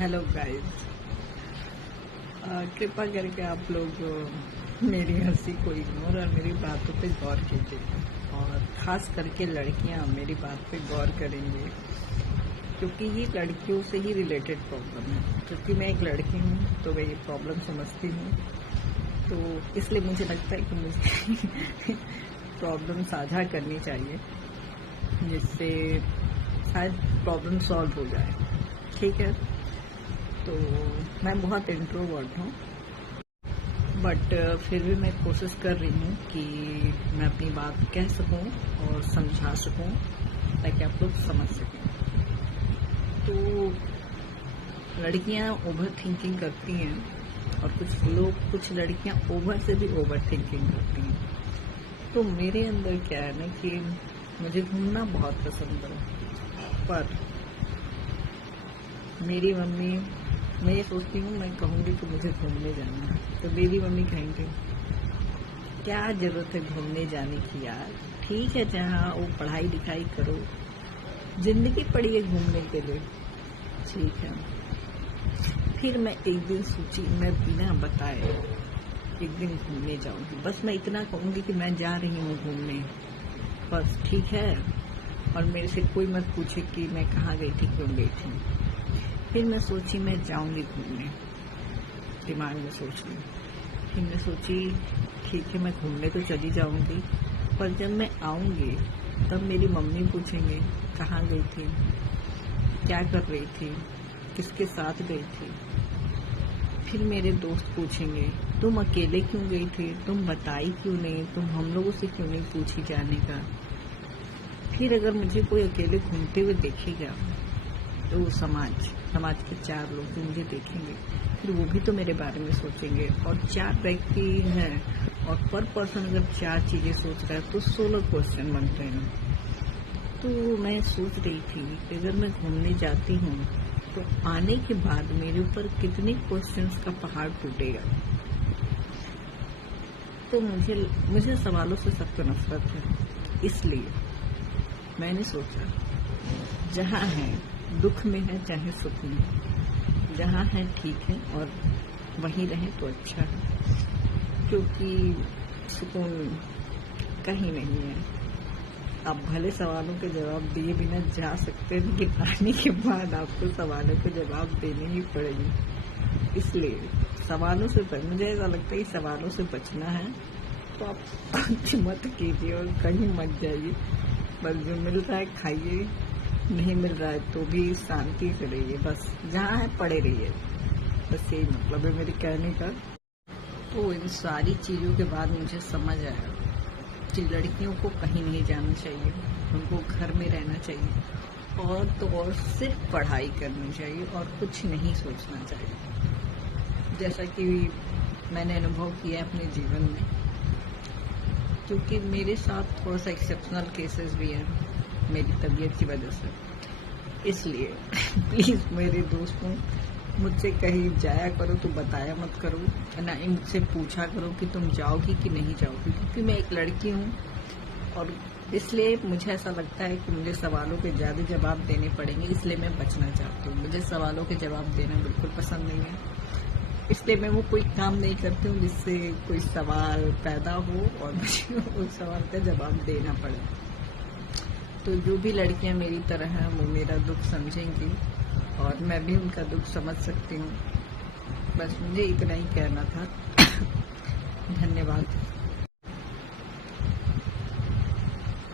Hello guys, कृपा करके आप लोग मेरी हंसी को इग्नोर और मेरी बातों पे गौर कीजिए। और ख़ास करके लड़कियां मेरी बात पे गौर करेंगे, क्योंकि ये लड़कियों से ही रिलेटेड प्रॉब्लम है। क्योंकि मैं एक लड़की हूँ तो मैं ये प्रॉब्लम समझती हूँ, तो इसलिए मुझे लगता है कि मुझे प्रॉब्लम साझा करनी चाहिए, जिससे शायद प्रॉब्लम सॉल्व हो जाए। ठीक है, तो मैं बहुत इंट्रोवर्ट हूँ, बट फिर भी मैं कोशिश कर रही हूँ कि मैं अपनी बात कह सकूँ और समझा सकूँ, ताकि आप लोग समझ सकें। तो लड़कियाँ ओवर थिंकिंग करती हैं, और कुछ लड़कियाँ ओवर से भी ओवर थिंकिंग करती हैं। तो मेरे अंदर क्या है ना कि मुझे घूमना बहुत पसंद है, पर मेरी मम्मी, मैं ये सोचती हूँ, मैं कहूँगी कि मुझे घूमने जाना है, तो मेरी मम्मी कहेंगे क्या ज़रूरत है घूमने जाने की यार, ठीक है जहाँ वो पढ़ाई लिखाई करो, जिंदगी पड़ी है घूमने के लिए। ठीक है, फिर मैं एक दिन सोची, मैं बिना बताए एक दिन घूमने जाऊँगी। बस मैं इतना कहूँगी कि मैं जा रही हूँ घूमने, बस, ठीक है। और मेरे से कोई मत पूछे कि मैं कहाँ गई थी, क्यों गई थी। फिर मैं सोची मैं जाऊंगी घूमने, दिमाग में सोच ली। फिर मैं सोची ठीक है, मैं घूमने तो चली जाऊंगी, पर जब मैं आऊंगी तब मेरी मम्मी पूछेंगे कहाँ गई थी, क्या कर रही थी, किसके साथ गई थी। फिर मेरे दोस्त पूछेंगे तुम अकेले क्यों गई थी, तुम बताई क्यों नहीं, तुम हम लोगों से क्यों नहीं पूछी जाने का। फिर अगर मुझे कोई अकेले घूमते हुए देखेगा, तो समाज के 4 लोग जो मुझे देखेंगे, फिर वो भी तो मेरे बारे में सोचेंगे। और 4 व्यक्ति हैं, और पर पर्सन अगर 4 चीज़ें सोच रहा है तो 16 क्वेश्चन बनते हैं। तो मैं सोच रही थी कि अगर मैं घूमने जाती हूँ तो आने के बाद मेरे ऊपर कितने क्वेश्चंस का पहाड़ टूटेगा। तो मुझे सवालों से सख्त नफरत है, इसलिए मैंने सोचा जहाँ है, दुख में है चाहे सुख में, जहाँ है ठीक है, और वहीं रहे तो अच्छा है, क्योंकि सुकून कहीं नहीं है। आप भले सवालों के जवाब दिए बिना जा सकते हैं, लेकिन आने के बाद आपको सवालों के जवाब देने ही पड़ेंगे। इसलिए सवालों से मुझे ऐसा लगता है कि सवालों से बचना है तो आप कुछ मत कीजिए और कहीं मत जाइए। बस जो मिल रहा है खाइए, नहीं मिल रहा है तो भी शांति से रहिए, बस जहाँ है पड़े रहिए। बस यही मतलब है मेरे कहने का। तो इन सारी चीज़ों के बाद मुझे समझ आया कि लड़कियों को कहीं नहीं जाना चाहिए, उनको घर में रहना चाहिए, और तो और सिर्फ पढ़ाई करनी चाहिए और कुछ नहीं सोचना चाहिए। जैसा कि मैंने अनुभव किया अपने जीवन में, क्योंकि मेरे साथ थोड़ा सा एक्सेप्शनल केसेस भी हैं मेरी तबीयत की वजह से। इसलिए प्लीज़ मेरे दोस्तों, मुझसे कहीं जाया करो तो बताया मत करो, ना ही मुझसे पूछा करो कि तुम जाओगी कि नहीं जाओगी, क्योंकि मैं एक लड़की हूँ। और इसलिए मुझे ऐसा लगता है कि मुझे सवालों के ज़्यादा जवाब देने पड़ेंगे, इसलिए मैं बचना चाहती हूँ। मुझे सवालों के जवाब देना बिल्कुल पसंद नहीं है, इसलिए मैं वो कोई काम नहीं करती हूँ जिससे कोई सवाल पैदा हो और मुझे उस सवाल का जवाब देना पड़े। तो जो भी लड़कियां मेरी तरह हैं वो मेरा दुख समझेंगी, और मैं भी उनका दुख समझ सकती हूँ। बस मुझे इतना ही कहना था। धन्यवाद।